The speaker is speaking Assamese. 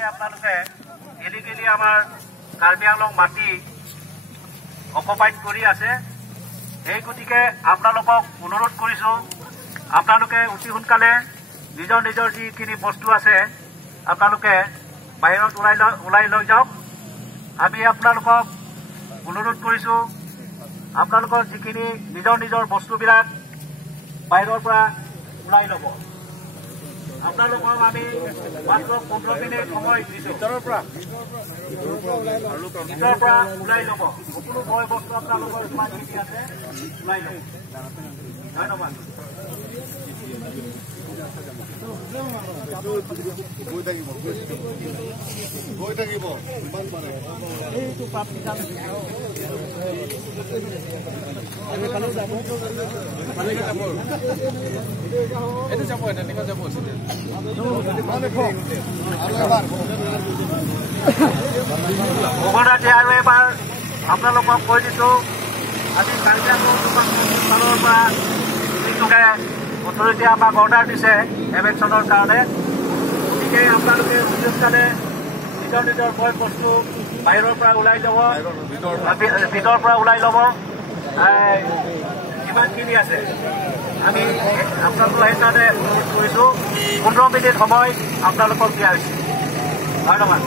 যিহেতুকে আপোনালোকে ইলিগেলি আমাৰ কাৰ্বি আংলং মাটি অকুপাইড কৰি আছে, এই গতিকে আপোনালোকক অনুৰোধ কৰিছোঁ আপোনালোকে অতি সোনকালে নিজৰ নিজৰ যিখিনি বস্তু আছে আপোনালোকে বাহিৰত ওলাই লৈ যাওক। আমি আপোনালোকক অনুৰোধ কৰিছোঁ আপোনালোকৰ যিখিনি নিজৰ নিজৰ বস্তুবিলাক বাহিৰৰ পৰা ওলাই ল'ব। আপোনালোকক আমি মাত্ৰ 15 মিনিট সময় দিছোঁ। ভিতৰৰ পৰা ওলাই ল'ব, সকলো বয় বস্তু আপোনালোকৰ যিমানখিনি আছে ওলাই ল'ব। ধন্যবাদ। গৈ থাকিব এইটো যাব তেনেকুৱা যাব আৰু এবাৰ আপোনালোকক কৈ দিছোঁ আজি কাৰ্বি আংলং ফালৰ পৰা যিটোকে অথৰিটিয়ে আমাক অৰ্ডাৰ দিছে এভেকশ্যনৰ কাৰণে, গতিকে আপোনালোকে সোনকালে নিজৰ নিজৰ বয় বস্তু বাহিৰৰ পৰা ওলাই যাব, ভিতৰৰ পৰা ওলাই ল'ব। যিমানখিনি আছে আমি আপোনালোকক সেইকাৰণে অনুৰোধ কৰিছোঁ 15 মিনিট সময় আপোনালোকক দিয়া হৈছে। ধন্যবাদ।